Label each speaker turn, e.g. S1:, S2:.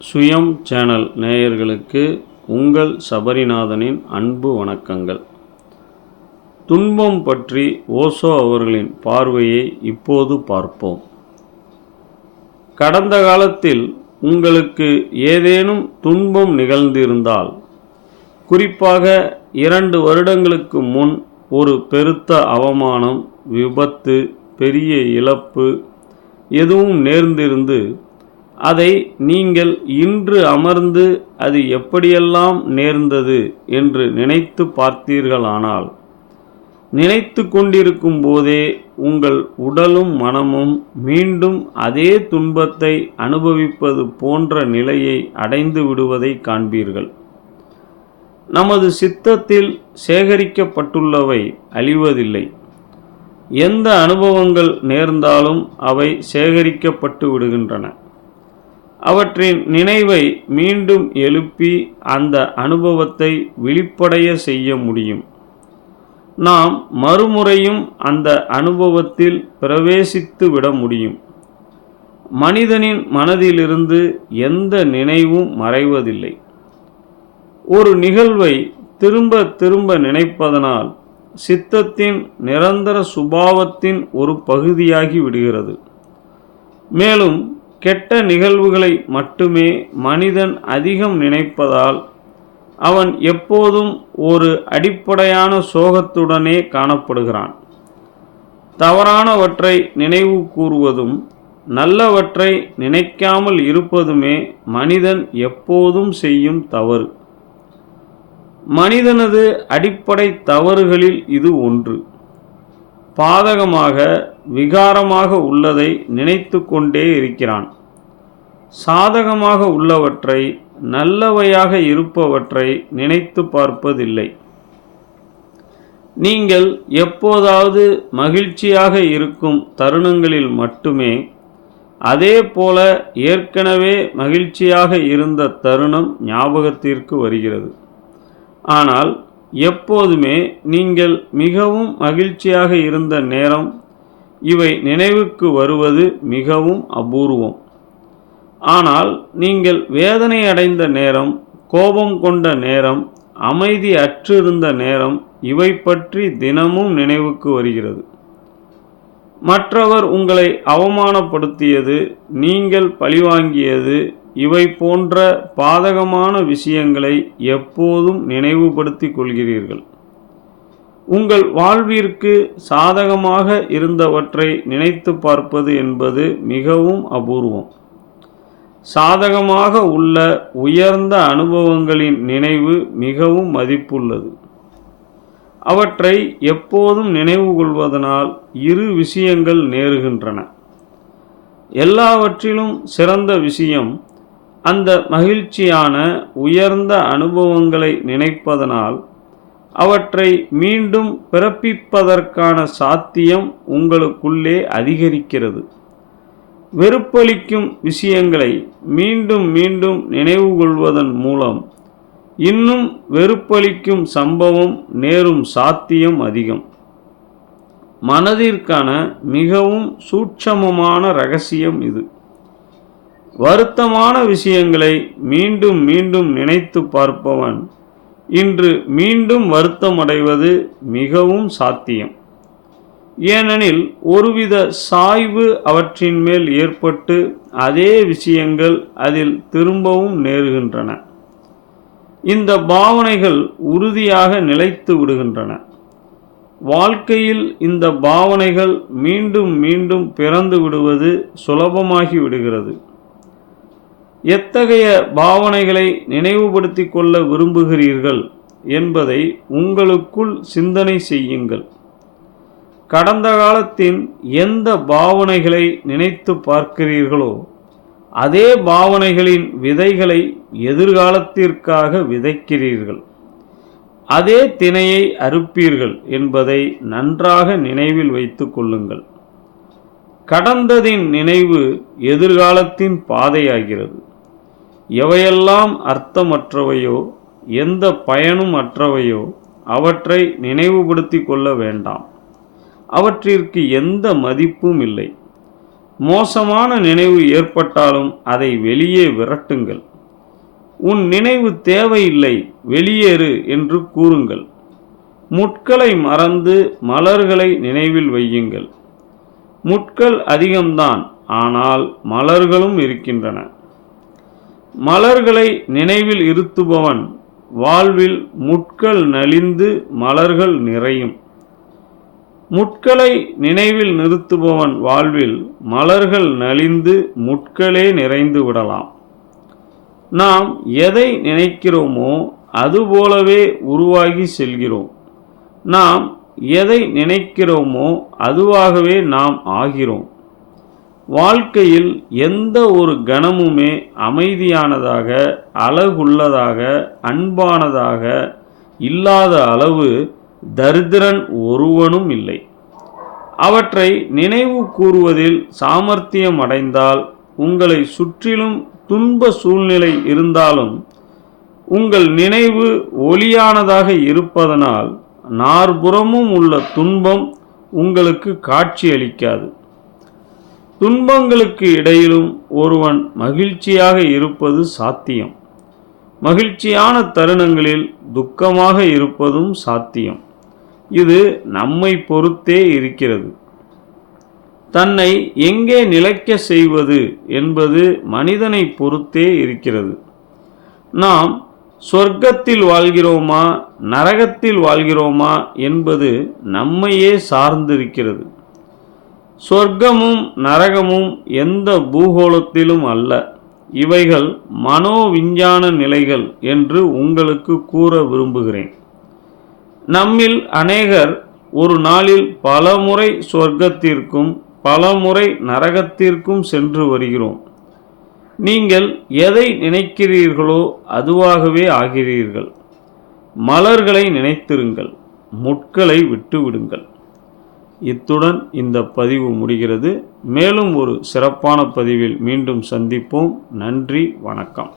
S1: சுயம் சேனல் நேயர்களுக்கு உங்கள் சபரிநாதனின் அன்பு வணக்கங்கள். துன்பம் பற்றி ஓசோ அவர்களின் பார்வையை இப்போது பார்ப்போம். கடந்த காலத்தில் உங்களுக்கு ஏதேனும் துன்பம் நிகழ்ந்திருந்தால் குறிப்பாக இரண்டு வருடங்களுக்கு முன் ஒரு பெருத்த அவமானம் விபத்து பெரிய இழப்பு எதுவும் நேர்ந்திருந்து அதை நீங்கள் இன்று அமர்ந்து அது எப்படியெல்லாம் நேர்ந்தது என்று நினைத்து பார்த்தீர்களானால் நினைத்து கொண்டிருக்கும் போதே உங்கள் உடலும் மனமும் மீண்டும் அதே துன்பத்தை அனுபவிப்பது போன்ற நிலையை அடைந்து விடுவதை காண்பீர்கள். நமது சித்தத்தில் சேகரிக்கப்பட்டுள்ளவை அழிவதில்லை. எந்த அனுபவங்கள் நேர்ந்தாலும் அவை சேகரிக்கப்பட்டு விடுகின்றன. அவற்றின் நினைவை மீண்டும் எழுப்பி அந்த அனுபவத்தை விழிப்படைய செய்ய முடியும். நாம் மறுமுறையும் அந்த அனுபவத்தில் பிரவேசித்து விட முடியும். மனிதனின் மனதிலிருந்து எந்த நினைவும் மறைவதில்லை. ஒரு நிகழ்வை திரும்ப திரும்ப நினைப்பதனால் சித்தத்தின் நிரந்தர சுபாவத்தின் ஒரு பகுதியாகி விடுகிறது. மேலும் கெட்ட நிகழ்வுகளை மட்டுமே மனிதன் அதிகம் நினைப்பதால் அவன் எப்போதும் ஒரு அடிப்படையான சோகத்துடனே காணப்படுகிறான். தவறானவற்றை நினைவு கூறுவதும் நல்லவற்றை நினைக்காமல் இருப்பதுமே மனிதன் எப்போதும் செய்யும் தவறு. மனிதனது அடிப்படை தவறுகளில் இது ஒன்று. பாதகமாக விகாரமாக உள்ளதை நினைத்து கொண்டே இருக்கிறான். சாதகமாக உள்ளவற்றை நல்லவையாக இருப்பவற்றை நினைத்து பார்ப்பதில்லை. நீங்கள் எப்போதாவது மகிழ்ச்சியாக இருக்கும் தருணங்களில் மட்டுமே அதே போல ஏற்கனவே மகிழ்ச்சியாக இருந்த தருணம் ஞாபகத்திற்கு வருகிறது. ஆனால் எப்போதுமே நீங்கள் மிகவும் மகிழ்ச்சியாக இருந்த நேரம் இவை நினைவுக்கு வருவது மிகவும் அபூர்வம். ஆனால் நீங்கள் வேதனை அடைந்த நேரம் கோபம் கொண்ட நேரம் அமைதி அற்றிருந்த நேரம் இவை பற்றி தினமும் நினைவுக்கு வருகிறது. மற்றவர் உங்களை அவமானப்படுத்தியது நீங்கள் பழிவாங்கியது இவை போன்ற பாதகமான விஷயங்களை எப்போதும் நினைவுபடுத்திக் கொள்கிறீர்கள். உங்கள் வாழ்விற்கு சாதகமாக இருந்தவற்றை நினைத்து பார்ப்பது என்பது மிகவும் அபூர்வம். சாதகமாக உள்ள உயர்ந்த அனுபவங்களின் நினைவு மிகவும் மதிப்புள்ளது. அவற்றை எப்போதும் நினைவு கொள்வதனால் இரு விஷயங்கள் நேருகின்றன. எல்லாவற்றிலும் சிறந்த விஷயம் அந்த மகிழ்ச்சியான உயர்ந்த அனுபவங்களை நினைப்பதனால் அவற்றை மீண்டும் பிறப்பிப்பதற்கான சாத்தியம் உங்களுக்குள்ளே அதிகரிக்கிறது. வெறுப்பளிக்கும் விஷயங்களை மீண்டும் மீண்டும் நினைவுகொள்வதன் மூலம் இன்னும் வெறுப்பளிக்கும் சம்பவம் நேரும் சாத்தியம் அதிகம். மனதிற்கான மிகவும் சூட்சமமான ரகசியம் இது. வருத்தமான விஷயங்களை மீண்டும் மீண்டும் நினைத்து பார்ப்பவன் இன்று மீண்டும் வருத்தமடைவது மிகவும் சாத்தியம். ஏனெனில் ஒருவித சாய்வு அவற்றின் மேல் ஏற்பட்டு அதே விஷயங்கள் அதில் திரும்பவும் நேருகின்றன. இந்த பாவனைகள் உறுதியாக நிலைத்து விடுகின்றன. வாழ்க்கையில் இந்த பாவனைகள் மீண்டும் மீண்டும் பிறந்து விடுவது சுலபமாகி விடுகிறது. எத்தகைய பாவனைகளை நினைவுபடுத்தி கொள்ள விரும்புகிறீர்கள் என்பதை உங்களுக்குள் சிந்தனை செய்யுங்கள். கடந்த காலத்தின் எந்த பாவனைகளை நினைத்து பார்க்கிறீர்களோ அதே பாவனைகளின் விதைகளை எதிர்காலத்திற்காக விதைக்கிறீர்கள். அதே திணையை அறுப்பீர்கள் என்பதை நன்றாக நினைவில் வைத்து கொள்ளுங்கள். கடந்ததின் நினைவு எதிர்காலத்தின் பாதையாகிறது. எவையெல்லாம் அர்த்தமற்றவையோ எந்த பயனும் அற்றவையோ அவற்றை நினைவுபடுத்தி கொள்ள வேண்டாம். அவற்றிற்கு எந்த மதிப்பும் இல்லை. மோசமான நினைவு ஏற்பட்டாலும் அதை வெளியே விரட்டுங்கள். உன் நினைவு தேவையில்லை வெளியேறு என்று கூறுங்கள். முட்களை மறந்து மலர்களை நினைவில் வையுங்கள். முட்கள் அதிகம்தான் ஆனால் மலர்களும் இருக்கின்றன. மலர்களை நினைவில் இருத்துபவன் வாழ்வில் முட்கள் நலிந்து மலர்கள் நிறையும். முட்களை நினைவில் நிறுத்துபவன் வாழ்வில் மலர்கள் நலிந்து முட்களே நிறைந்து விடலாம். நாம் எதை நினைக்கிறோமோ அதுபோலவே உருவாகி செல்கிறோம். நாம் எதை நினைக்கிறோமோ அதுவாகவே நாம் ஆகிறோம். வாழ்க்கையில் எந்த ஒரு கணமுமே அமைதியானதாக அழகுள்ளதாக அன்பானதாக இல்லாத அளவு தரித்திரன் ஒருவனும் இல்லை. அவற்றை நினைவு கூறுவதில் சாமர்த்தியம் அடைந்தால் உங்களை சுற்றிலும் துன்ப சூழ்நிலை இருந்தாலும் உங்கள் நினைவு ஒளியானதாக இருப்பதனால் நார்புறமும் உள்ள துன்பம் உங்களுக்கு காட்சியளிக்காது. துன்பங்களுக்கு இடையிலும் ஒருவன் மகிழ்ச்சியாக இருப்பது சாத்தியம். மகிழ்ச்சியான தருணங்களில் துக்கமாக இருப்பதும் சாத்தியம். இது நம்மை பொறுத்தே இருக்கிறது. தன்னை எங்கே நிலைக்க செய்வது என்பது மனிதனை பொறுத்தே இருக்கிறது. நாம் சொர்க்கத்தில் வாழ்கிறோமா நரகத்தில் வாழ்கிறோமா என்பது நம்மையே சார்ந்திருக்கிறது. சொர்க்கமும் நரகமும் எந்த பூகோளத்திலும் அல்ல. இவைகள் மனோவிஞ்ஞான நிலைகள் என்று உங்களுக்கு கூற விரும்புகிறேன். நம்மில் அநேகர் ஒரு நாளில் பல முறை சொர்க்கத்திற்கும் பல முறை நரகத்திற்கும் சென்று வருகிறோம். நீங்கள் எதை நினைக்கிறீர்களோ அதுவாகவே ஆகிறீர்கள். மலர்களை நினைத்திருங்கள் முட்களை விட்டுவிடுங்கள். இத்துடன் இந்த பதிவு முடிகிறது. மேலும் ஒரு சிறப்பான பதிவில் மீண்டும் சந்திப்போம். நன்றி வணக்கம்.